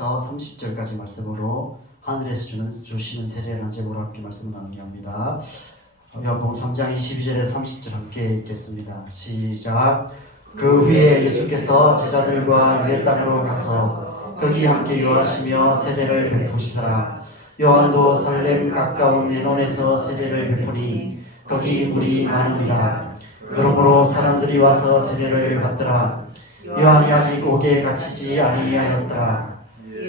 22절에서 30절까지 말씀으로 하늘에서 주시는 세례라는 제목으로 함께 말씀을 나누게 합니다. 요한복음 3장 22절에서 30절 함께 읽겠습니다. 시작. 그 후에 예수께서 제자들과 유대 땅으로 가서 거기 함께 유하시며 세례를 베푸시더라. 요한도 살렘 가까운 에논에서 세례를 베푸니 거기 물이 많음이라. 그러므로 사람들이 와서 세례를 받더라. 요한이 아직 옥에 갇히지 아니하였더라.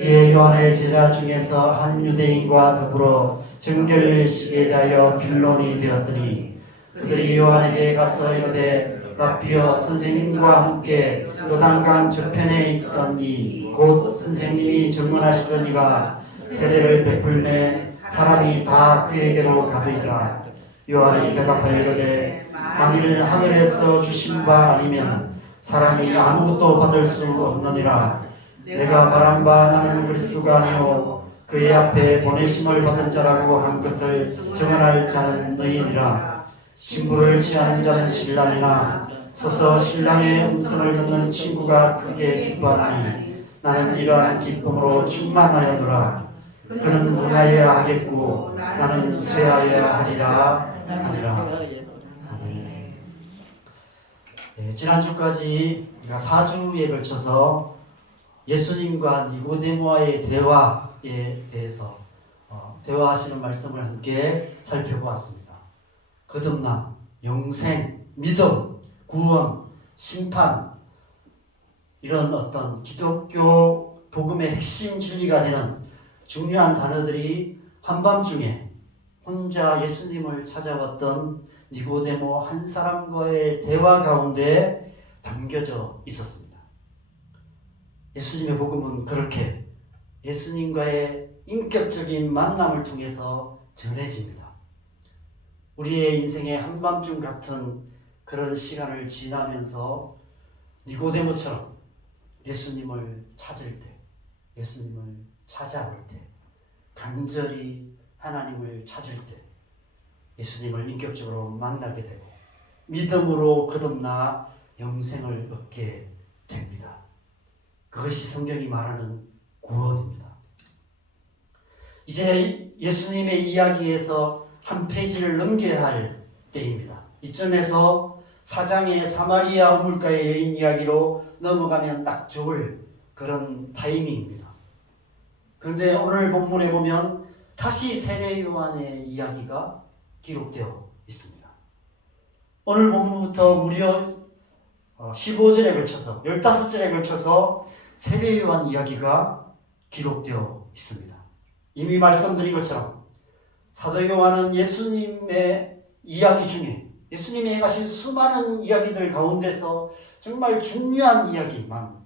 이에 요한의 제자 중에서 한 유대인과 더불어 정결례식에 대하여 변론이 되었더니 그들이 요한에게 가서 이르되 라피어 선생님과 함께 요단강 저편에 있던 이 곧 선생님이 증언하시던 이가 세례를 베풀매 사람이 다 그에게로 가더이다. 요한이 대답하여 이르되 만일 하늘에서 주신 바 아니면 사람이 아무것도 받을 수 없느니라. 내가 말한 바 나는 그리스도가 아니요 그의 앞에 보내심을 받은 자라고 한 것을 증언할 자는 너희니라. 신부를 취하는 자는 신랑이나 서서 신랑의 음성을 듣는 친구가 크게 기뻐하나니 나는 이러한 기쁨으로 충만하여노라. 그는 흥하여야 하겠고 나는 쇠하여야 하리라. 네, 지난주까지 우리가 4주에 걸쳐서 예수님과 니고데모와의 대화에 대해서 대화하시는 말씀을 함께 살펴보았습니다. 거듭남, 영생, 믿음, 구원, 심판 이런 어떤 기독교 복음의 핵심 진리가 되는 중요한 단어들이 한밤중에 혼자 예수님을 찾아왔던 니고데모 한 사람과의 대화 가운데 담겨져 있었습니다. 예수님의 복음은 그렇게 예수님과의 인격적인 만남을 통해서 전해집니다. 우리의 인생의 한밤중 같은 그런 시간을 지나면서 니고데모처럼 예수님을 찾을 때, 예수님을 찾아올 때, 간절히 하나님을 찾을 때 예수님을 인격적으로 만나게 되고 믿음으로 거듭나 영생을 얻게 됩니다. 그것이 성경이 말하는 구원입니다. 이제 예수님의 이야기에서 한 페이지를 넘겨야 할 때입니다. 이쯤에서 4장의 사마리아 우물가의 여인 이야기로 넘어가면 딱 좋을 그런 타이밍입니다. 그런데 오늘 본문에 보면 다시 세례 요한의 이야기가 기록되어 있습니다. 오늘 본문부터 무려 15절에 걸쳐서 15절에 걸쳐서 세례 요한 이야기가 기록되어 있습니다. 이미 말씀드린 것처럼 사도 요한은 예수님의 이야기 중에 예수님이 행하신 수많은 이야기들 가운데서 정말 중요한 이야기만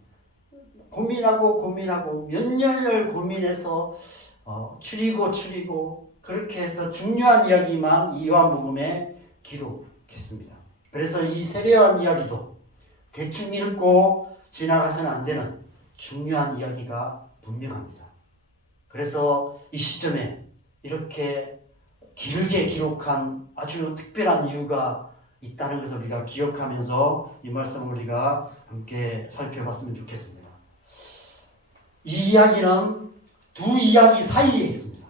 고민하고 몇 년을 고민해서 추리고 그렇게 해서 중요한 이야기만 이 요한복음에 기록했습니다. 그래서 이 세례 요한 이야기도 대충 읽고 지나가서는 안 되는 중요한 이야기가 분명합니다. 그래서 이 시점에 이렇게 길게 기록한 아주 특별한 이유가 있다는 것을 우리가 기억하면서 이 말씀을 우리가 함께 살펴봤으면 좋겠습니다. 이 이야기는 두 이야기 사이에 있습니다.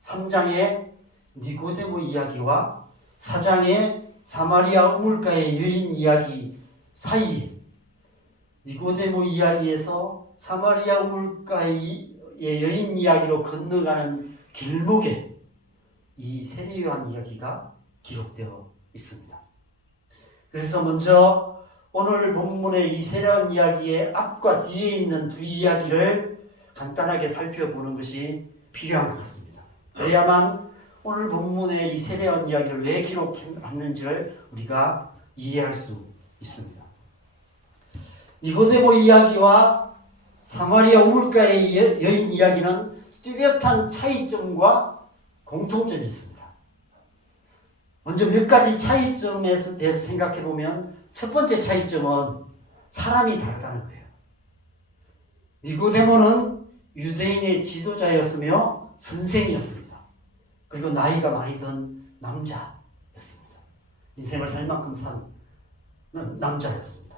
3장의 니고데모 이야기와 4장의 사마리아 우물가의 여인 이야기 사이에 니고데모 이야기에서 사마리아 우물가의 여인 이야기로 건너가는 길목에 이 세례 요한 이야기가 기록되어 있습니다. 그래서 먼저 오늘 본문의 이 세례 요한 이야기의 앞과 뒤에 있는 두 이야기를 간단하게 살펴보는 것이 필요한 것 같습니다. 그래야만 오늘 본문의 이 세례 요한 이야기를 왜 기록했는지를 우리가 이해할 수 있습니다. 니고데모 이야기와 사마리아 우물가의 여인 이야기는 뚜렷한 차이점과 공통점이 있습니다. 먼저 몇 가지 차이점에 대해서 생각해 보면 첫 번째 차이점은 사람이 다르다는 거예요. 니고데모는 유대인의 지도자였으며 선생이었습니다. 그리고 나이가 많이 든 남자였습니다. 인생을 살 만큼 산 남자였습니다.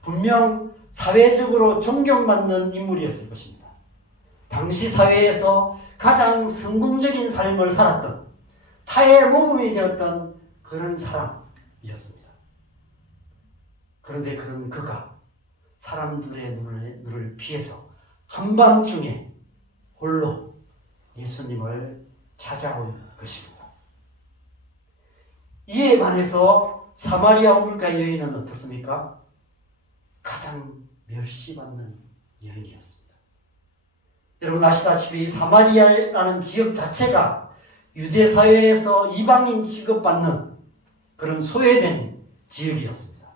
분명 사회적으로 존경받는 인물이었을 것입니다. 당시 사회에서 가장 성공적인 삶을 살았던, 타의 모범이 되었던 그런 사람이었습니다. 그런데 그가 사람들의 눈을 피해서 한밤중에 홀로 예수님을 찾아온 것입니다. 이에 반해서 사마리아 우물가 여인은 어떻습니까? 가장 멸시받는 여인이었습니다. 여러분 아시다시피 사마리아라는 지역 자체가 유대 사회에서 이방인 취급받는 그런 소외된 지역이었습니다.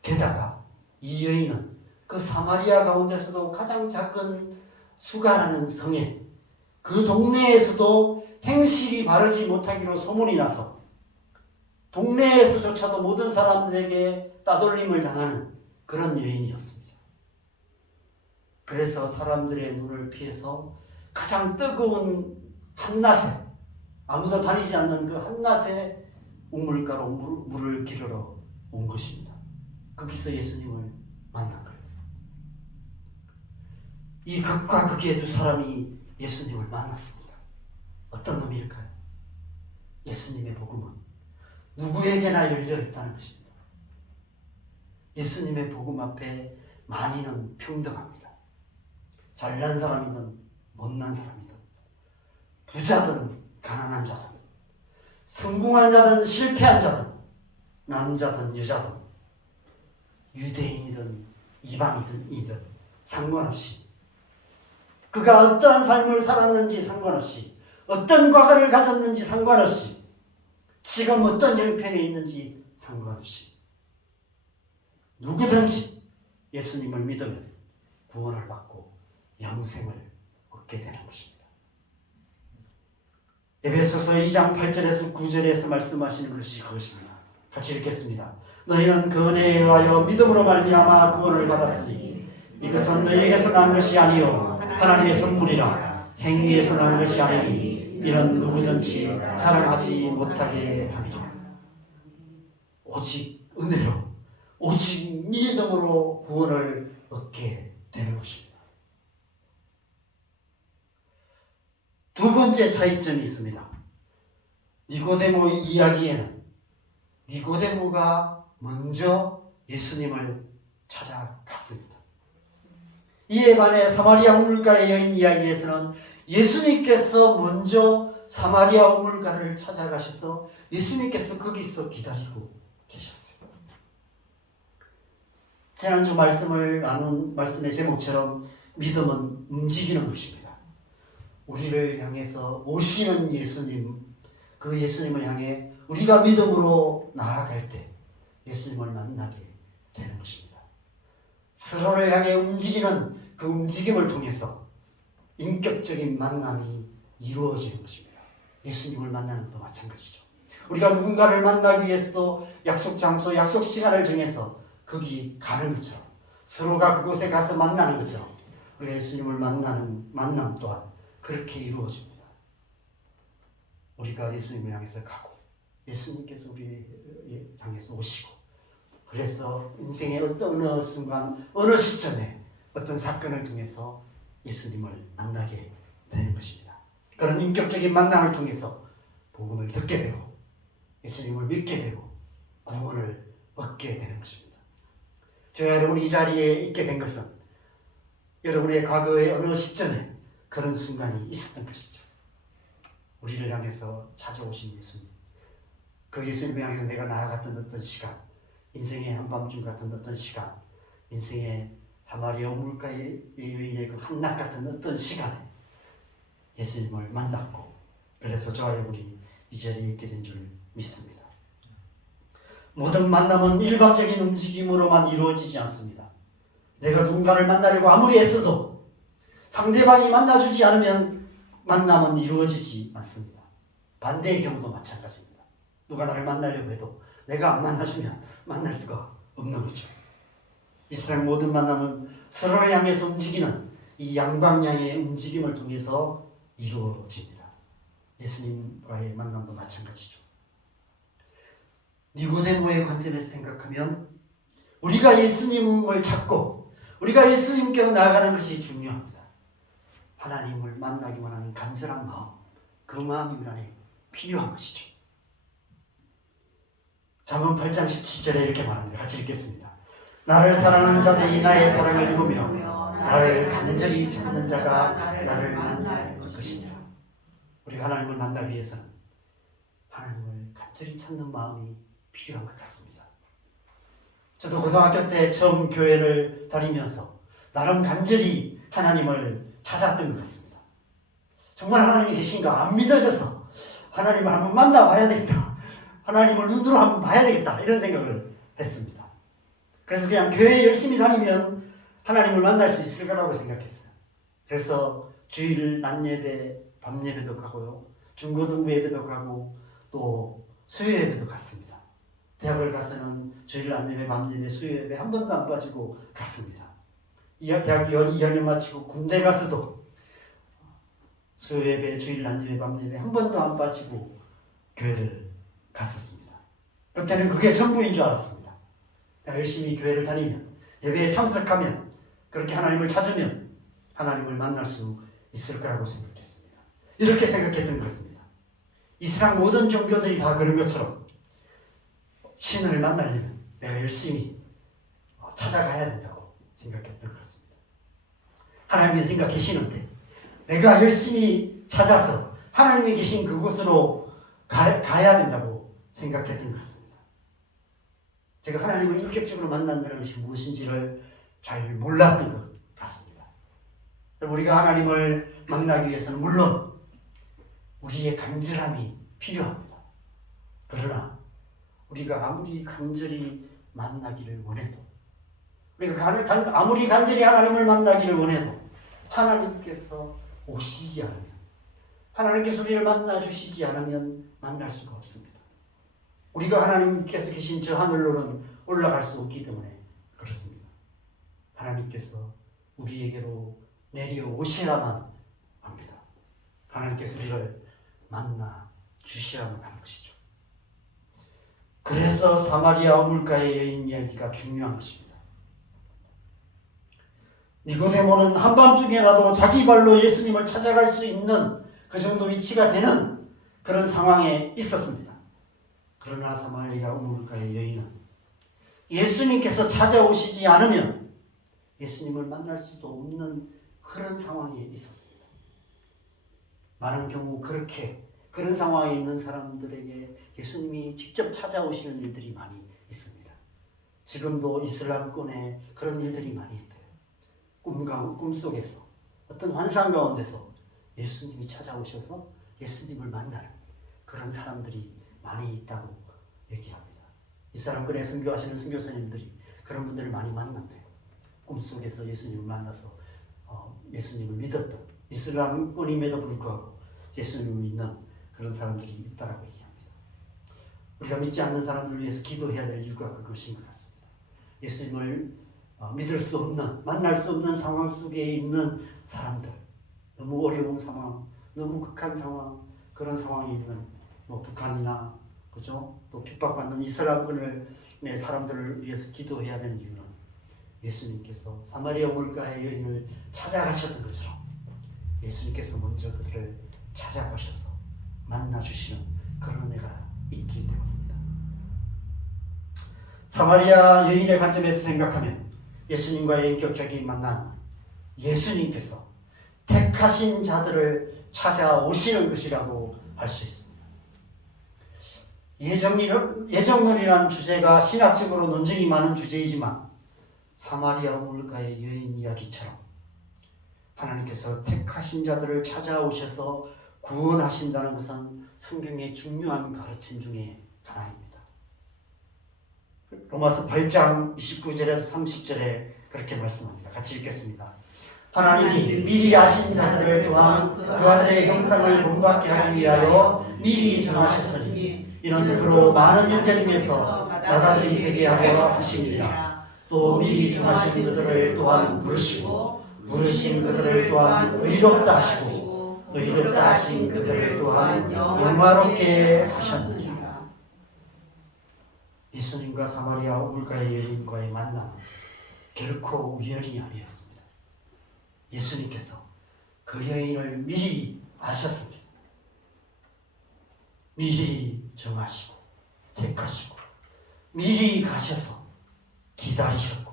게다가 이 여인은 그 사마리아 가운데서도 가장 작은 수가라는 성에, 그 동네에서도 행실이 바르지 못하기로 소문이 나서 동네에서조차도 모든 사람들에게 따돌림을 당하는 그런 여인이었습니다. 그래서 사람들의 눈을 피해서 가장 뜨거운 한낮에, 아무도 다니지 않는 그 한낮에 우물가로 물을 기르러 온 것입니다. 거기서 예수님을 만난 거예요. 이 극과 극의 두 사람이 예수님을 만났습니다. 어떤 의미일까요? 예수님의 복음은 누구에게나 열려 있다는 것입니다. 예수님의 복음 앞에 만인은 평등합니다. 잘난 사람이든 못난 사람이든, 부자든 가난한 자든, 성공한 자든 실패한 자든, 남자든 여자든, 유대인이든 이방인이든 상관없이, 그가 어떠한 삶을 살았는지 상관없이, 어떤 과거를 가졌는지 상관없이, 지금 어떤 형편에 있는지 상관없이 누구든지 예수님을 믿으면 구원을 받고 영생을 얻게 되는 것입니다. 에베소서 2장 8절에서 9절에서 말씀하시는 것이 그것입니다. 같이 읽겠습니다. 너희는 그 은혜에 의하여 믿음으로 말미암아 구원을 받았으니 이것은 너희에게서 난 것이 아니요 하나님의 선물이라. 행위에서 난 것이 아니니 이는 누구든지 자랑하지 못하게 함이라. 오직 은혜로, 오직 믿음으로 구원을 얻게 되는 것입니다. 두 번째 차이점이 있습니다. 니고데모 이야기에는 니고데모가 먼저 예수님을 찾아갔습니다. 이에 반해 사마리아 우물가의 여인 이야기에서는 예수님께서 먼저 사마리아 우물가를 찾아가셔서 예수님께서 거기서 기다리고 계셨어요. 지난주 말씀을 나눈 말씀의 제목처럼 믿음은 움직이는 것입니다. 우리를 향해서 오시는 예수님, 그 예수님을 향해 우리가 믿음으로 나아갈 때 예수님을 만나게 되는 것입니다. 서로를 향해 움직이는 그 움직임을 통해서 인격적인 만남이 이루어지는 것입니다. 예수님을 만나는 것도 마찬가지죠. 우리가 누군가를 만나기 위해서도 약속 장소, 약속 시간을 정해서 거기 가는 것처럼, 서로가 그곳에 가서 만나는 것처럼 우리가 예수님을 만나는 만남 또한 그렇게 이루어집니다. 우리가 예수님을 향해서 가고 예수님께서 우리를 향해서 오시고, 그래서 인생의 어느 순간, 어느 시점에 어떤 사건을 통해서 예수님을 만나게 되는 것입니다. 그런 인격적인 만남을 통해서 복음을 듣게 되고 예수님을 믿게 되고 구원을 얻게 되는 것입니다. 저와 여러분이 이 자리에 있게 된 것은 여러분의 과거의 어느 시점에 그런 순간이 있었던 것이죠. 우리를 향해서 찾아오신 예수님, 그 예수님을 향해서 내가 나아갔던 어떤 시간, 인생의 한밤중 같은 어떤 시간, 인생의 사마리아 우물가의 여인의 그 한낮 같은 어떤 시간에 예수님을 만났고, 그래서 저와 여러분이 이 자리에 있게 된 줄 믿습니다. 모든 만남은 일방적인 움직임으로만 이루어지지 않습니다. 내가 누군가를 만나려고 아무리 애써도 상대방이 만나주지 않으면 만남은 이루어지지 않습니다. 반대의 경우도 마찬가지입니다. 누가 나를 만나려고 해도 내가 안 만나주면 만날 수가 없는 거죠. 이 세상 모든 만남은 서로를 향해서 움직이는 이 양방향의 움직임을 통해서 이루어집니다. 예수님과의 만남도 마찬가지죠. 니고데모의 관점에서 생각하면 우리가 예수님을 찾고 우리가 예수님께로 나아가는 것이 중요합니다. 하나님을 만나기 원하는 간절한 마음, 그 마음이 우리 안에 필요한 것이죠. 잠언 8장 17절에 이렇게 말합니다. 같이 읽겠습니다. 나를 사랑하는 자들이 나의 사랑을 입으며 나를 간절히 찾는 자가 나를 만날 것이니라. 우리가 하나님을 만나기 위해서는 하나님을 간절히 찾는 마음이 필요한 것 같습니다. 저도 고등학교 때 처음 교회를 다니면서 나름 간절히 하나님을 찾았던 것 같습니다. 정말 하나님이 계신가 안 믿어져서 하나님을 한번 만나봐야 되겠다. 하나님을 눈으로 한번 봐야 되겠다. 이런 생각을 했습니다. 그래서 그냥 교회 열심히 다니면 하나님을 만날 수 있을 거라고 생각했어요. 그래서 주일 낮 예배, 밤 예배도 가고요. 중고등부 예배도 가고 또 수요 예배도 갔습니다. 대학을 가서는 주일 낮 예배, 밤 예배, 수요 예배 한 번도 안 빠지고 갔습니다. 대학 2학년 마치고 군대 가서도 수요 예배, 주일 낮 예배, 밤 예배 한 번도 안 빠지고 교회를 갔었습니다. 그때는 그게 전부인 줄 알았습니다. 열심히 교회를 다니면, 예배에 참석하면, 그렇게 하나님을 찾으면 하나님을 만날 수 있을 거라고 생각했습니다. 이렇게 생각했던 것 같습니다. 이 세상 모든 종교들이 다 그런 것처럼 신을 만나려면 내가 열심히 찾아가야 된다고 생각했던 것 같습니다. 하나님이 어딘가 계시는데 내가 열심히 찾아서 하나님이 계신 그곳으로 가야 된다고 생각했던 것 같습니다. 제가 하나님을 인격적으로 만난다는 것이 무엇인지를 잘 몰랐던 것 같습니다. 우리가 하나님을 만나기 위해서는 물론 우리의 간절함이 필요합니다. 그러나 우리가 아무리 간절히 만나기를 원해도, 우리가 아무리 간절히 하나님을 만나기를 원해도 하나님께서 오시지 않으면, 하나님께서 우리를 만나 주시지 않으면 만날 수가 없습니다. 우리가 하나님께서 계신 저 하늘로는 올라갈 수 없기 때문에 그렇습니다. 하나님께서 우리에게로 내려오셔야만 합니다. 하나님께서 우리를 만나 주셔야만 하는 것이죠. 그래서 사마리아 물가의 여인 이야기가 중요한 것입니다. 니고데모는 한밤중에라도 자기 발로 예수님을 찾아갈 수 있는 그 정도 위치가 되는 그런 상황에 있었습니다. 그러나 사마리아 물가의 여인은 예수님께서 찾아오시지 않으면 예수님을 만날 수도 없는 그런 상황에 있었습니다. 많은 경우 그런 상황에 있는 사람들에게 예수님이 직접 찾아오시는 일들이 많이 있습니다. 지금도 이슬람권에 그런 일들이 많이 있대요. 꿈속에서 어떤 환상 가운데서 예수님이 찾아오셔서 예수님을 만나는 그런 사람들이 많이 있다고 얘기합니다. 이슬람권에 선교하시는 선교사님들이 그런 분들을 많이 만난대요. 꿈속에서 예수님을 만나서 예수님을 믿었던, 이슬람권임에도 불구하고 예수님을 믿는 그런 사람들이 있다라고 얘기합니다. 우리가 믿지 않는 사람들을 위해서 기도해야 될 이유가 그것인 것 같습니다. 예수님을 믿을 수 없는, 만날 수 없는 상황 속에 있는 사람들, 너무 어려운 상황, 너무 극한 상황, 그런 상황에 있는 북한이나 그죠? 또 핍박받는 이슬람권의 사람들을 위해서 기도해야 되는 이유는 예수님께서 사마리아 물가의 여인을 찾아가셨던 것처럼 예수님께서 먼저 그들을 찾아가셔서 만나주시는 그런 은혜가 있기 때문입니다. 사마리아 여인의 관점에서 생각하면 예수님과의 인격적인 만남은 예수님께서 택하신 자들을 찾아오시는 것이라고 할 수 있습니다. 예정론이라는 주제가 신학적으로 논쟁이 많은 주제이지만 사마리아 물가의 여인 이야기처럼 하나님께서 택하신 자들을 찾아오셔서 구원하신다는 것은 성경의 중요한 가르침 중에 하나입니다. 로마서 8장 29절에서 30절에 그렇게 말씀합니다. 같이 읽겠습니다. 하나님이 미리 아신 자들을 또한 그 아들의 형상을 본받게 하기 위하여 미리 정하셨으니 이는 그로 많은 형제 중에서 나다들이 되게 하려 하심이라. 또 미리 정하신 그들을 또한 부르시고 부르신 그들을 또한 의롭다 하시고 의롭다 하신 그들을 또한 영화롭게 하셨느니라. 예수님과 사마리아 물가의 여인과의 만남은 결코 우연이 아니었습니다. 예수님께서 그 그 여인을 미리 아셨습니다. 미리 정하시고 택하시고 미리 가셔서 기다리셨고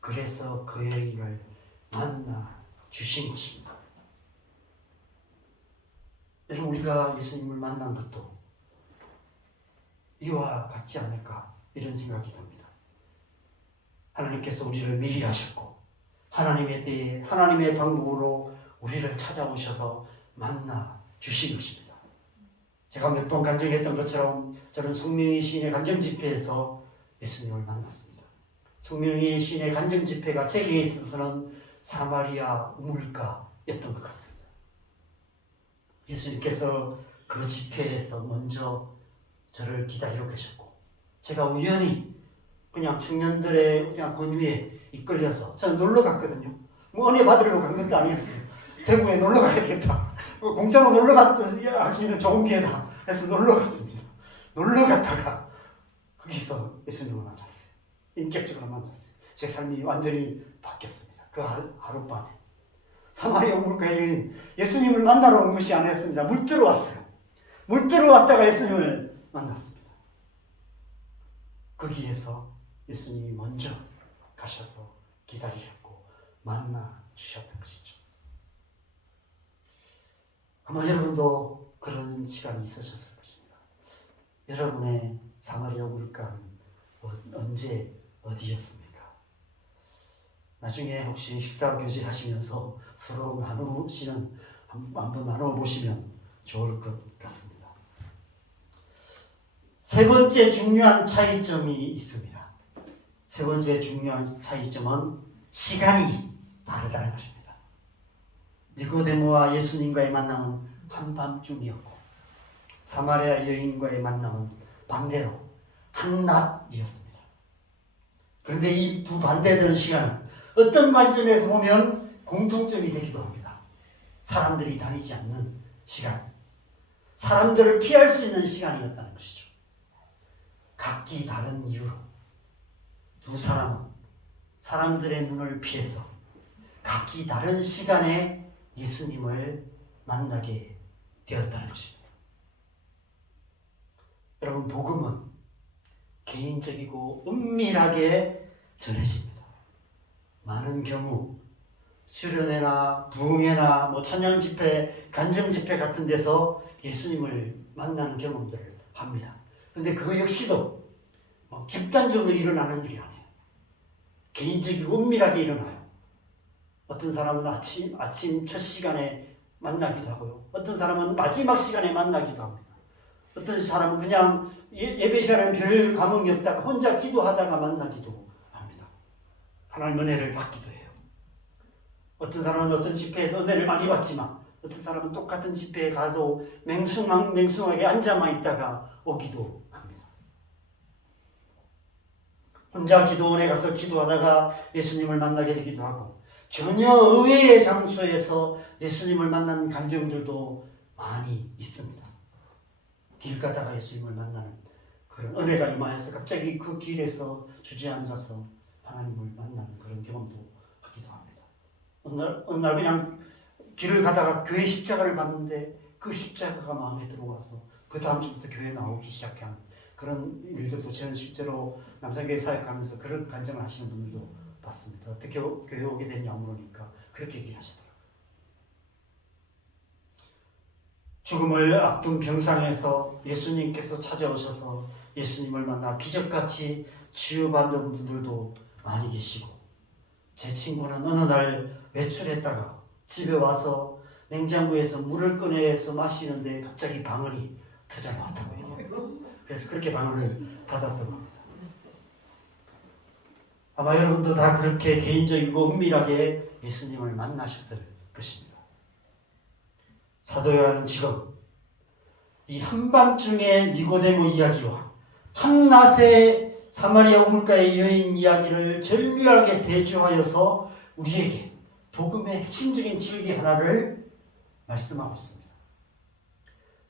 그래서 그 여인을 만나 주신 것입니다. 여러분 우리가 예수님을 만난 것도 이와 같지 않을까 이런 생각이 듭니다. 하나님께서 우리를 미리 하셨고 하나님의 때에 하나님의 방법으로 우리를 찾아오셔서 만나 주신 것입니다. 제가 몇 번 간증했던 것처럼 저는 송명희 시인의 간증 집회에서 예수님을 만났습니다. 송명희 시인의 간증 집회가 제게 있어서는 사마리아 우물가였던 것 같습니다. 예수님께서 그 집회에서 먼저 저를 기다리고 계셨고 제가 우연히 그냥 청년들의 그냥 권유에 이끌려서 저는 놀러 갔거든요. 뭐 은혜 받으려고 간 것도 아니었어요. 대구에 놀러 가야겠다. 공장으로 놀러 갔을 수 있는 좋은 기회다. 그래서 놀러 갔습니다. 놀러 갔다가 거기서 예수님을 만났어요. 인격적으로 만났어요. 제 삶이 완전히 바뀌었습니다. 그 하룻밤에 사마리아 우물가에 예수님을 만나러 온 것이 아니었습니다. 물들어 왔어요. 물들어 왔다가 예수님을 만났습니다. 거기에서 예수님이 먼저 가셔서 기다리셨고 만나 주셨던 것이죠. 아마 여러분도 그런 시간이 있으셨을 것입니다. 여러분의 사마리아 우물가는 언제 어디였습니까? 나중에 혹시 식사 교제하시면서 서로 나누시는 한번 나눠보시면 좋을 것 같습니다. 세 번째 중요한 차이점이 있습니다. 세 번째 중요한 차이점은 시간이 다르다는 것입니다. 니고데모와 예수님과의 만남은 한밤중이었고 사마리아 여인과의 만남은 반대로 한낮이었습니다. 그런데 이 두 반대되는 시간은 어떤 관점에서 보면 공통점이 되기도 합니다. 사람들이 다니지 않는 시간, 사람들을 피할 수 있는 시간이었다는 것이죠. 각기 다른 이유로 두 사람은 사람들의 눈을 피해서 각기 다른 시간에 예수님을 만나게 되었다는 것입니다. 여러분, 복음은 개인적이고 은밀하게 전해집니다. 많은 경우 수련회나 부흥회나 찬양 집회, 간증 집회 같은 데서 예수님을 만나는 경험들을 합니다. 그런데 그거 역시도 집단적으로 일어나는 일이 아니에요. 개인적이고 은밀하게 일어나요. 어떤 사람은 아침 첫 시간에 만나기도 하고요. 어떤 사람은 마지막 시간에 만나기도 합니다. 어떤 사람은 그냥 예배 시간에는 별 감흥이 없다가 혼자 기도하다가 만나기도 합니다. 하나님 은혜를 받기도 해요. 어떤 사람은 어떤 집회에서 은혜를 많이 받지만 어떤 사람은 똑같은 집회에 가도 맹숭하게 앉아만 있다가 오기도 합니다. 혼자 기도원에 가서 기도하다가 예수님을 만나게 되기도 하고 전혀 의외의 장소에서 예수님을 만나는 간증들도 많이 있습니다. 길 가다가 예수님을 만나는 그런 은혜가 임하여서 갑자기 그 길에서 주저앉아서 하나님을 만나는 그런 경험도 하기도 합니다. 어느 날 그냥 길을 가다가 교회 십자가를 봤는데 그 십자가가 마음에 들어와서 그 다음 주부터 교회 나오기 시작하는 그런 일들도 저는 실제로 남산교회 사역하면서 그런 간증을 하시는 분들도 봤습니다. 어떻게 교회 오게 됐냐 물으니까 그렇게 얘기하시더라고요. 죽음을 앞둔 병상에서 예수님께서 찾아오셔서 예수님을 만나 기적같이 치유받는 분들도 많이 계시고 제 친구는 어느 날 외출했다가 집에 와서 냉장고에서 물을 꺼내서 마시는데 갑자기 방언이 터져 나왔다고 해요. 그래서 그렇게 방언을 받았다고 합니다. 아마 여러분도 다 그렇게 개인적이고 은밀하게 예수님을 만나셨을 것입니다. 사도 요한은 지금 이 한밤중의 니고데모 이야기와 한낮의 사마리아 우물가의 여인 이야기를 절묘하게 대조하여서 우리에게 복음의 핵심적인 진리 하나를 말씀하고 있습니다.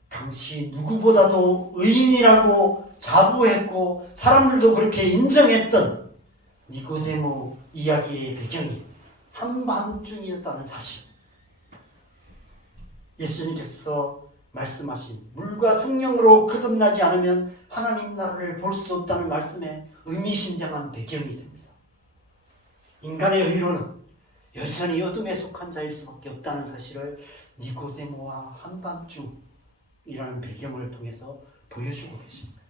당시 누구보다도 의인이라고 자부했고 사람들도 그렇게 인정했던 니고데모 이야기의 배경이 한밤중이었다는 사실. 예수님께서 말씀하신 물과 성령으로 거듭나지 않으면 하나님 나라를 볼 수 없다는 말씀에 의미심장한 배경이 됩니다. 인간의 의로는 여전히 어둠에 속한 자일 수밖에 없다는 사실을 니고데모와 한밤중이라는 배경을 통해서 보여주고 계십니다.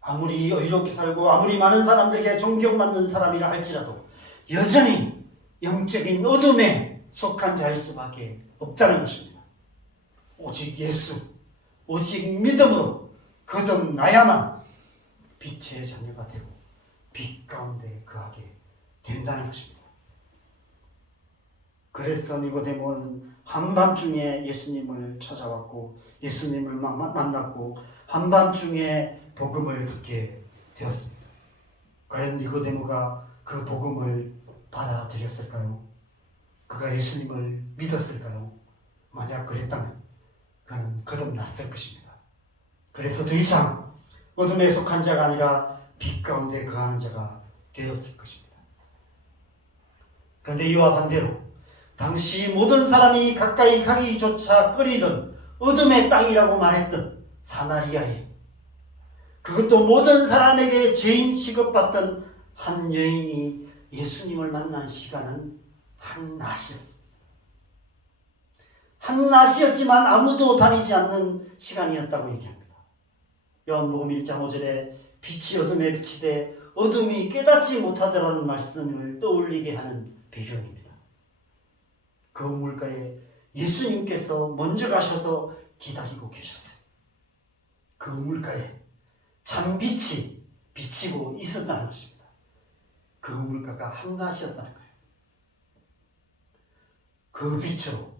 아무리 의롭게 살고 아무리 많은 사람들에게 존경받는 사람이라 할지라도 여전히 영적인 어둠에 속한 자일 수밖에 없다는 것입니다. 오직 예수, 오직 믿음으로 거듭나야만 빛의 자녀가 되고 빛 가운데 거하게 된다는 것입니다. 그래서 니고데모는 한밤중에 예수님을 찾아왔고 예수님을 만났고 한밤중에 복음을 듣게 되었습니다. 과연 니고데모가 그 복음을 받아들였을까요? 그가 예수님을 믿었을까요? 만약 그랬다면 그는 거듭났을 것입니다. 그래서 더 이상 어둠에 속한 자가 아니라 빛 가운데 거하는 자가 되었을 것입니다. 그런데 이와 반대로 당시 모든 사람이 가까이 가기조차 꺼리던 어둠의 땅이라고 말했던 사마리아에, 그것도 모든 사람에게 죄인 취급받던 한 여인이 예수님을 만난 시간은 한낮이었습니다. 한낮이었지만 아무도 다니지 않는 시간이었다고 얘기합니다. 요한복음 1장 5절에 빛이 어둠에 비치되 어둠이 깨닫지 못하더라는 말씀을 떠올리게 하는 배경입니다. 그 우물가에 예수님께서 먼저 가셔서 기다리고 계셨어요. 그 우물가에 참빛이 비치고 있었다는 것입니다. 그 우물가가 한낮이었다는 거예요. 그 빛으로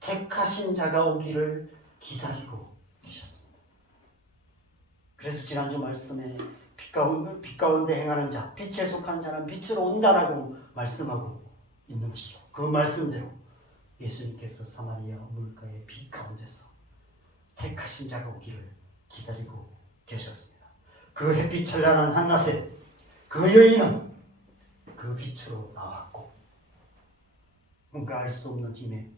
택하신 자가 오기를 기다리고 계셨습니다. 그래서 지난주 말씀에 빛 가운데 행하는 자, 빛에 속한 자는 빛으로 온다라고 말씀하고 있는 것이죠. 그 말씀대로 예수님께서 사마리아 우물가의 빛 가운데서 택하신 자가 오기를 기다리고 계셨습니다. 그 햇빛 찬란한 한낮에 그 여인은 그 빛으로 나왔고 뭔가 알 수 없는 힘에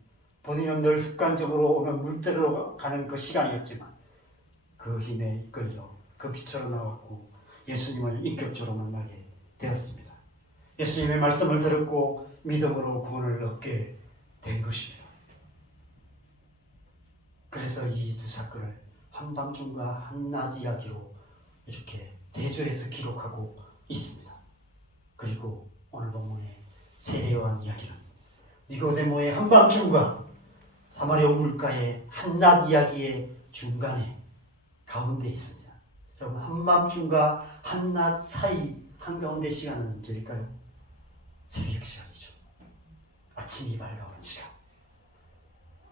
본인은 늘 습관적으로 오는 물대로 가는 그 시간이었지만 그 힘에 이끌려 그 빛으로 나왔고 예수님을 인격적으로 만나게 되었습니다. 예수님의 말씀을 들었고 믿음으로 구원을 얻게 된 것입니다. 그래서 이 두 사건을 한밤중과 한낮 이야기로 이렇게 대조해서 기록하고 있습니다. 그리고 오늘 본문의 세례요한 이야기는 니고데모의 한밤중과 사마리아 우물가의 한낮 이야기의 중간에 가운데 있습니다. 여러분, 한밤중과 한낮 사이 한가운데 시간은 언제일까요? 새벽 시간이죠. 아침이 밝아오는 시간.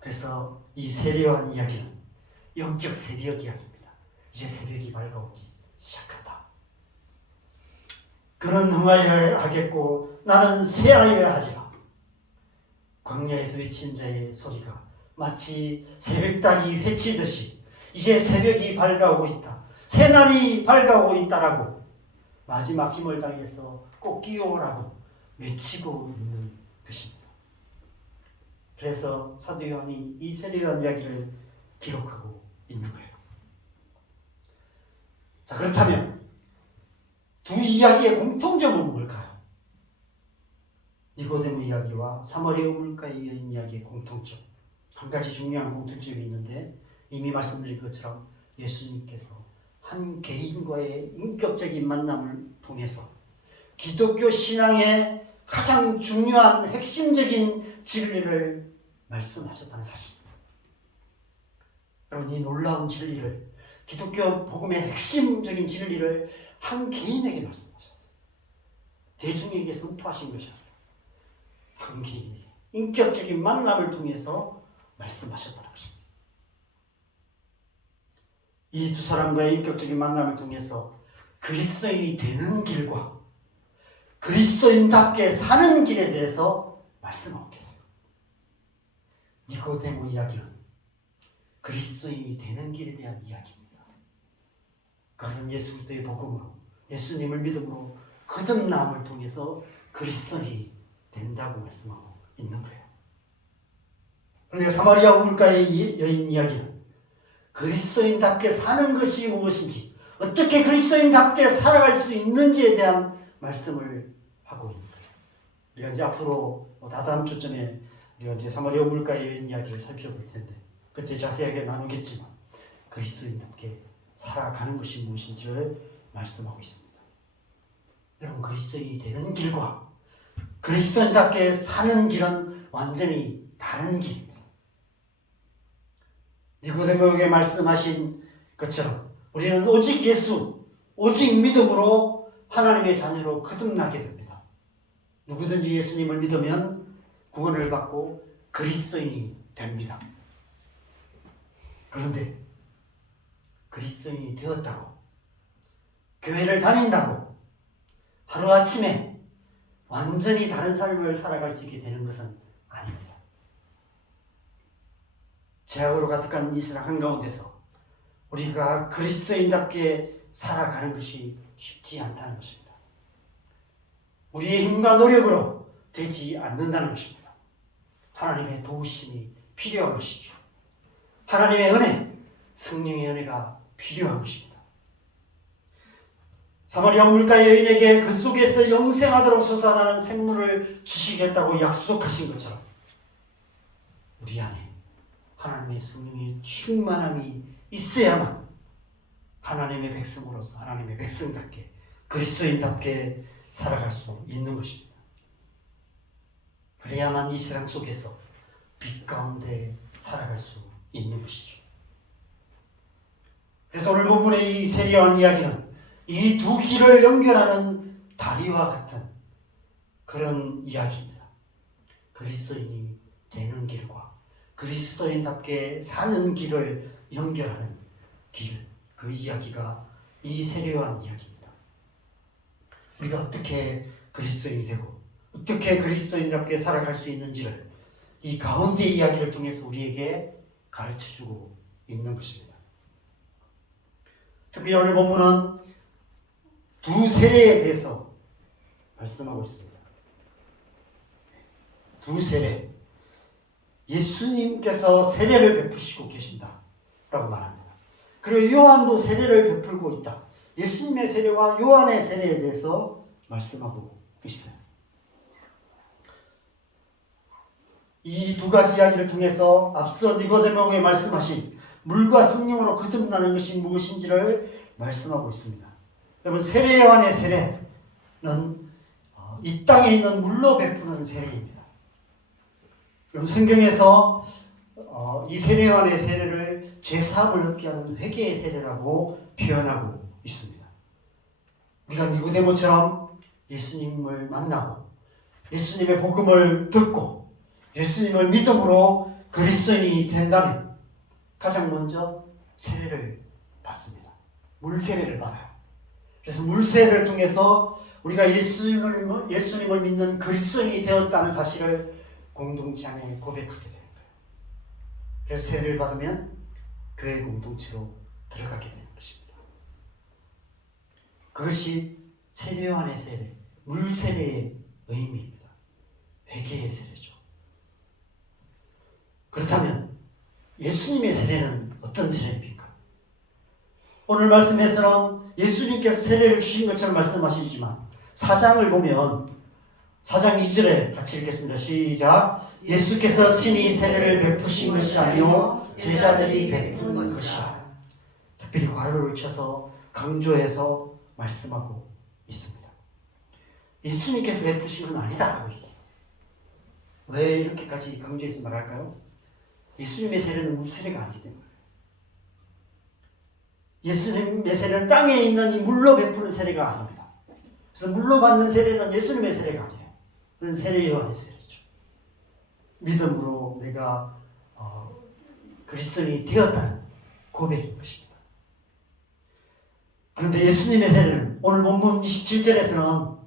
그래서 이 세례요한 이야기는 영적 새벽 이야기입니다. 이제 새벽이 밝아오기 시작한다. 그는 흥하여야 하겠고 나는 쇠하여야 하리라. 광야에서 외친 자의 소리가 마치 새벽닭이 회치듯이 이제 새벽이 밝아오고 있다. 새날이 밝아오고 있다라고 마지막 힘을 다해서 꼭 끼워오라고 외치고 있는 것입니다. 그래서 사도 요한이 이 세례요한 이야기를 기록하고 있는 거예요. 자, 그렇다면 두 이야기의 공통점은 뭘까요? 니고데모 이야기와 사마리아 우물가의 여인 이야기의 공통점, 한 가지 중요한 공통점이 있는데 이미 말씀드린 것처럼 예수님께서 한 개인과의 인격적인 만남을 통해서 기독교 신앙의 가장 중요한 핵심적인 진리를 말씀하셨다는 사실입니다. 여러분, 이 놀라운 진리를, 기독교 복음의 핵심적인 진리를 한 개인에게 말씀하셨어요. 대중에게 선포하신 것이 아니라 한 개인에게 인격적인 만남을 통해서 말씀하셨다는 것입니다. 이 두 사람과의 인격적인 만남을 통해서 그리스도인이 되는 길과 그리스도인답게 사는 길에 대해서 말씀하고 계세요. 니고데모 이야기는 그리스도인이 되는 길에 대한 이야기입니다. 그것은 예수 그리스도의 복음으로, 예수님을 믿음으로 거듭남을 통해서 그리스도인이 된다고 말씀하고 있는 거예요. 그런데 사마리아 우물가의 여인 이야기는 그리스도인답게 사는 것이 무엇인지, 어떻게 그리스도인답게 살아갈 수 있는지에 대한 말씀을 하고 있는 거예요. 우리가 이제 앞으로 다다음 주쯤에 우리가 이제 사마리아 우물가의 여인 이야기를 살펴볼 텐데 그때 자세하게 나누겠지만 그리스도인답게 살아가는 것이 무엇인지를 말씀하고 있습니다. 여러분, 그리스도인이 되는 길과 그리스도인답게 사는 길은 완전히 다른 길입니다. 니고데모에게 말씀하신 것처럼 우리는 오직 예수, 오직 믿음으로 하나님의 자녀로 거듭나게 됩니다. 누구든지 예수님을 믿으면 구원을 받고 그리스도인이 됩니다. 그런데 그리스도인이 되었다고, 교회를 다닌다고 하루아침에 완전히 다른 삶을 살아갈 수 있게 되는 것은 아닙니다. 죄악으로 가득한 이 세상 한가운데서 우리가 그리스도인답게 살아가는 것이 쉽지 않다는 것입니다. 우리의 힘과 노력으로 되지 않는다는 것입니다. 하나님의 도우심이 필요한 것이죠. 하나님의 은혜, 성령의 은혜가 필요한 것입니다. 사마리아 우물가의 여인에게 그 속에서 영생하도록 솟아나는 생물을 주시겠다고 약속하신 것처럼 우리 안에 하나님의 성령의 충만함이 있어야만 하나님의 백성으로서 하나님의 백성답게 그리스도인답게 살아갈 수 있는 것입니다. 그래야만 이 세상 속에서 빛 가운데 살아갈 수 있는 것이죠. 그래서 오늘 본문의 이 세례요한 이야기는 이 두 길을 연결하는 다리와 같은 그런 이야기입니다. 그리스도인이 되는 길과 그리스도인답게 사는 길을 연결하는 길, 그 이야기가 이 세례요한 이야기입니다. 우리가 어떻게 그리스도인이 되고 어떻게 그리스도인답게 살아갈 수 있는지를 이 가운데 이야기를 통해서 우리에게 가르쳐주고 있는 것입니다. 특히 오늘 본문은 두 세례에 대해서 말씀하고 있습니다. 두 세례. 예수님께서 세례를 베푸시고 계신다라고 말합니다. 그리고 요한도 세례를 베풀고 있다. 예수님의 세례와 요한의 세례에 대해서 말씀하고 있어요. 이 두 가지 이야기를 통해서 앞서 니고데모에게 말씀하신 물과 성령으로 거듭나는 것이 무엇인지를 말씀하고 있습니다. 여러분, 세례 요한의 세례는 이 땅에 있는 물로 베푸는 세례입니다. 그럼 성경에서 이 세례 요한의 세례를 죄사함을 얻게 하는 회개의 세례라고 표현하고 있습니다. 우리가 니고데모처럼 예수님을 만나고 예수님의 복음을 듣고 예수님을 믿음으로 그리스도인이 된다면 가장 먼저 세례를 받습니다. 물세례를 받아요. 그래서 물세례를 통해서 우리가 예수님을 믿는 그리스도인이 되었다는 사실을 공동체 안에 고백하게 되는 거예요. 그래서 세례를 받으면 교회 공동체로 들어가게 되는 것입니다. 그것이 세례 요한의 세례, 물세례의 의미입니다. 회개의 세례죠. 그렇다면 예수님의 세례는 어떤 세례입니까? 오늘 말씀에서는 예수님께서 세례를 주신 것처럼 말씀하시지만 4장을 보면 4장 2절에 같이 읽겠습니다. 시작. 예수께서 친히 세례를 베푸신 것이 아니요 제자들이 베푸는 것이라. 특별히 괄호를 쳐서 강조해서 말씀하고 있습니다. 예수님께서 베푸신 건 아니다. 왜 이렇게까지 강조해서 말할까요? 예수님의 세례는 물세례가 아니기 때문에. 예수님의 세례는 땅에 있는 이 물로 베푸는 세례가 아닙니다. 그래서 물로 받는 세례는 예수님의 세례가 아니에요. 그건 세례 요한의 세례죠. 믿음으로 내가 그리스도인이 되었다는 고백인 것입니다. 그런데 예수님의 세례는 오늘 본문 27절에서는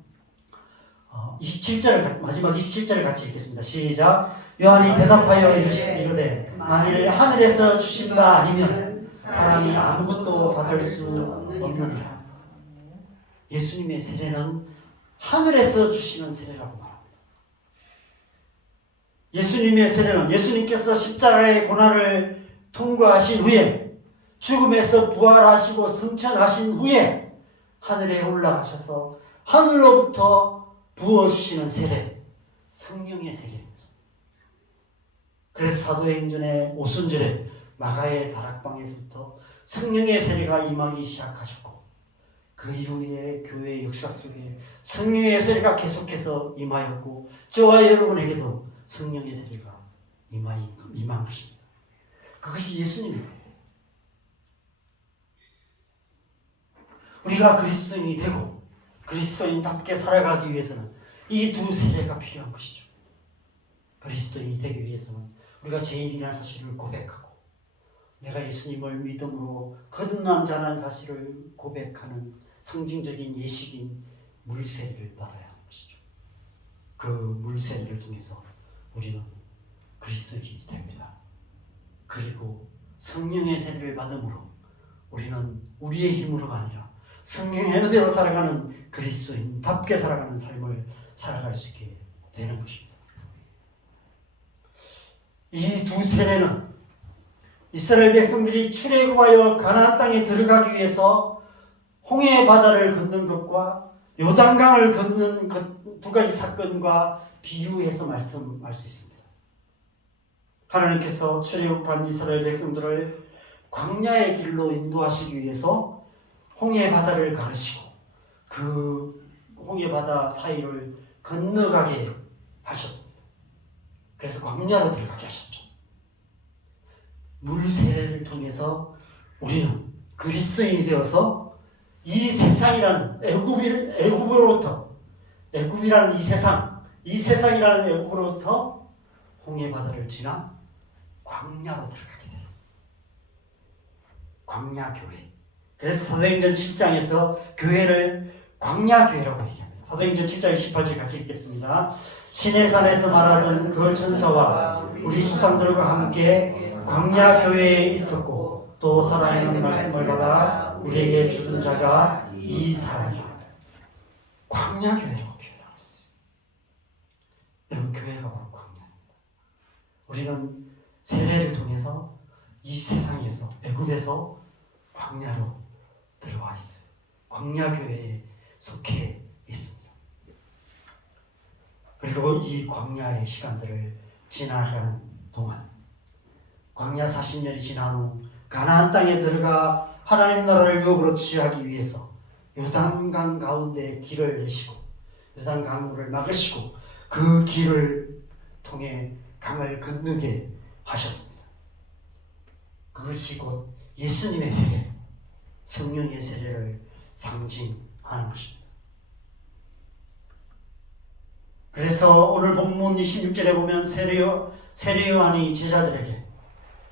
27절 마지막 27절을 같이 읽겠습니다. 시작. 요한이 대답하여 이르되 만일 하늘에서 주신 바 아니면 사람이 아무것도 받을 수 없느니라. 예수님의 세례는 하늘에서 주시는 세례라고 말합니다. 예수님의 세례는 예수님께서 십자가의 고난을 통과하신 후에 죽음에서 부활하시고 승천하신 후에 하늘에 올라가셔서 하늘로부터 부어주시는 세례, 성령의 세례입니다. 그래서 사도행전의 오순절에 마가의 다락방에서부터 성령의 세례가 임하기 시작하셨고 그 이후에 교회의 역사 속에 성령의 세례가 계속해서 임하였고 저와 여러분에게도 성령의 세례가 임한 것입니다. 그것이 예수님의 세례예요. 우리가 그리스도인이 되고 그리스도인답게 살아가기 위해서는 이 두 세례가 필요한 것이죠. 그리스도인이 되기 위해서는 우리가 죄인이라는 사실을 고백하고 내가 예수님을 믿음으로 거듭난 자라는 사실을 고백하는 상징적인 예식인 물세례를 받아야 하는 것이죠. 그 물세례를 통해서 우리는 그리스도인이 됩니다. 그리고 성령의 세례를 받음으로 우리는 우리의 힘으로가 아니라 성령의 은혜로 살아가는 그리스도인답게 살아가는 삶을 살아갈 수 있게 되는 것입니다. 이 두 세례는 이스라엘 백성들이 출애굽하여 가나안 땅에 들어가기 위해서 홍해 바다를 건넌 것과 요단강을 건넌 그 두 가지 사건과 비유해서 말씀할 수 있습니다. 하나님께서 출애굽한 이스라엘 백성들을 광야의 길로 인도하시기 위해서 홍해 바다를 가르시고 그 홍해 바다 사이를 건너가게 하셨습니다. 그래서 광야로 들어가게 하셨죠. 물 세례를 통해서 우리는 그리스도인이 되어서 이 세상이라는 애굽이라는 이 세상이라는 애굽으로부터 홍해 바다를 지나 광야로 들어가게 돼요. 광야 교회. 그래서 사도행전 7장에서 교회를 광야 교회라고 얘기합니다. 사도행전 7장 28절 같이 읽겠습니다. 시내산에서 말하던 그 천사와 우리 조상들과 함께 광야 교회에 있었고 또 살아있는 말씀을 받아 우리에게 주는 자가 이 사람이라. 광야 교회라고 표현하고 있어요. 여러분, 교회가 바로 광야입니다. 우리는 세례를 통해서 이 세상에서 애굽에서 광야로 들어와 있어요. 광야 교회에 속해 있습니다. 그리고 이 광야의 시간들을 지나가는 동안 광야 40년이 지난 후 가나안 땅에 들어가 하나님 나라를 유업으로 취하기 위해서 요단강 가운데 길을 내시고 요단강물을 막으시고 그 길을 통해 강을 건너게 하셨습니다. 그것이 곧 예수님의 세례, 성령의 세례를 상징하는 것입니다. 그래서 오늘 본문 26절에 보면 세례 요한이 제자들에게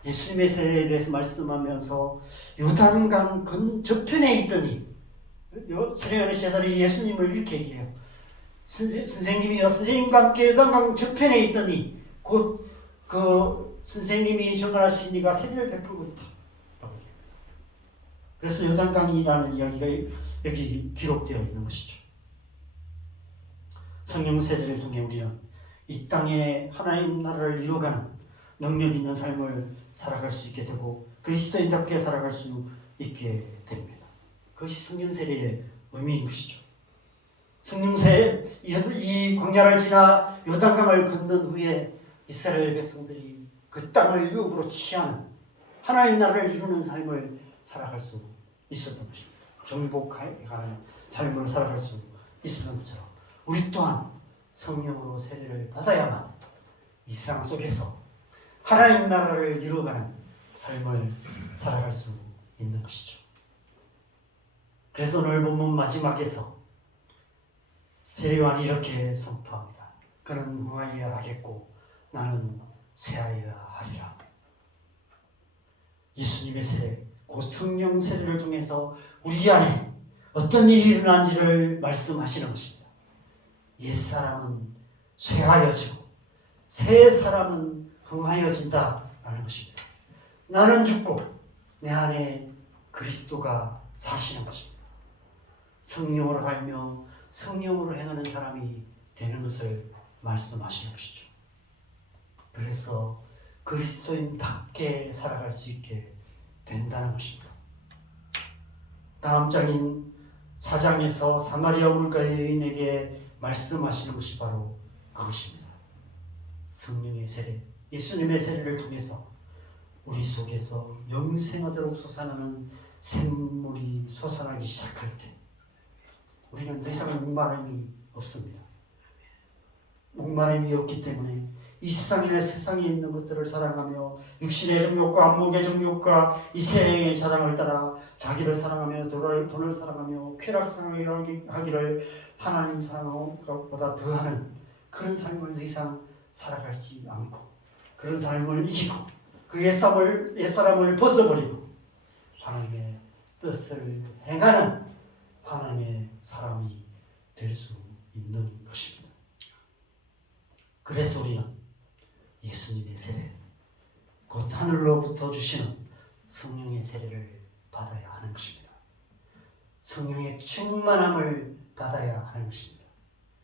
예수님의 세례에 대해서 말씀하면서 요단강 저편에 있더니 세례 요한의 제자들이 예수님을 이렇게 얘기해요. 선생님이요, 선생님과 함께 요단강 저편에 있더니 곧 그 선생님이 정언하신 이가 세례를 베풀고 있다. 그래서 요단강이라는 이야기가 여기 기록되어 있는 것이죠. 성령 세례를 통해 우리는 이 땅에 하나님 나라를 이루어가는 능력 있는 삶을 살아갈 수 있게 되고 그리스도인답게 살아갈 수 있게 됩니다. 그것이 성령 세례의 의미인 것이죠. 성령 세례, 이 광야를 지나 요단강을 건넌 후에 이스라엘 백성들이 그 땅을 유업으로 취하는 하나님 나라를 이루는 삶을 살아갈 수 있었던 것입니다. 정복해 가는 삶을 살아갈 수 있었던 것처럼 우리 또한 성령으로 세례를 받아야만 이 세상 속에서 하나님 나라를 이루어가는 삶을 살아갈 수 있는 것이죠. 그래서 오늘 본문 마지막에서 세례 요한이 이렇게 선포합니다. 그는 흥하여야 하겠고 나는 쇠하여야 하리라. 예수님의 세례, 곧 성령 세례를 통해서 우리 안에 어떤 일이 일어난지를 말씀하시는 것입니다. 옛사람은 쇠하여지고 새 사람은 흥하여진다라는 것입니다. 나는 죽고 내 안에 그리스도가 사시는 것입니다. 성령으로 살며 성령으로 행하는 사람이 되는 것을 말씀하시는 것이죠. 그래서 그리스도인답게 살아갈 수 있게 된다는 것입니다. 다음 장인 4장에서 사마리아 물가의 여인에게 말씀하시는 것이 바로 그것입니다. 성령의 세례, 예수님의 세례를 통해서 우리 속에서 영생하도록 솟아나는 샘물이 솟아나기 시작할 때 우리는 더 이상 목마름이 없습니다. 목마름이 없기 때문에 이 세상이나 세상에 있는 것들을 사랑하며 육신의 정욕과 안목의 정욕과 이 세상의 자랑을 따라 자기를 사랑하며 돈을 사랑하며 쾌락사랑하기를 하나님 사랑하는 것보다 더하는 그런 삶을 더 이상 살아가지 않고 그런 삶을 이기고 그 옛사람을 벗어버리고 하나님의 뜻을 행하는 하나님의 사람이 될 수 있는 것입니다. 그래서 우리는 예수님의 세례, 곧 하늘로부터 주시는 성령의 세례를 받아야 하는 것입니다. 성령의 충만함을 받아야 하는 것입니다.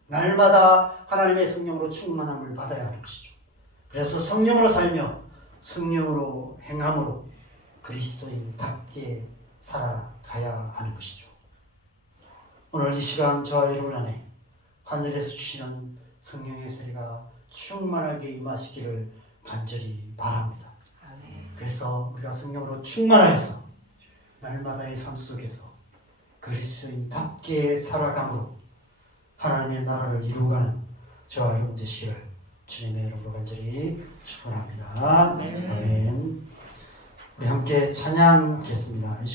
날마다 하나님의 성령으로 충만함을 받아야 하는 것이죠. 그래서 성령으로 살며 성령으로 행함으로 그리스도인답게 살아가야 하는 것이죠. 오늘 이 시간 저와 여러분 안에 하늘에서 주시는 성령의 세례가 충만하게 임하시기를 간절히 바랍니다. 그래서 우리가 성령으로 충만하여서 날마다의 삶 속에서 그리스도인답게 살아감으로 하나님의 나라를 이루어가는 저와 여러분 되시기를 주님의 이름으로 간절히 축원합니다. 아멘. 우리 함께 찬양하겠습니다.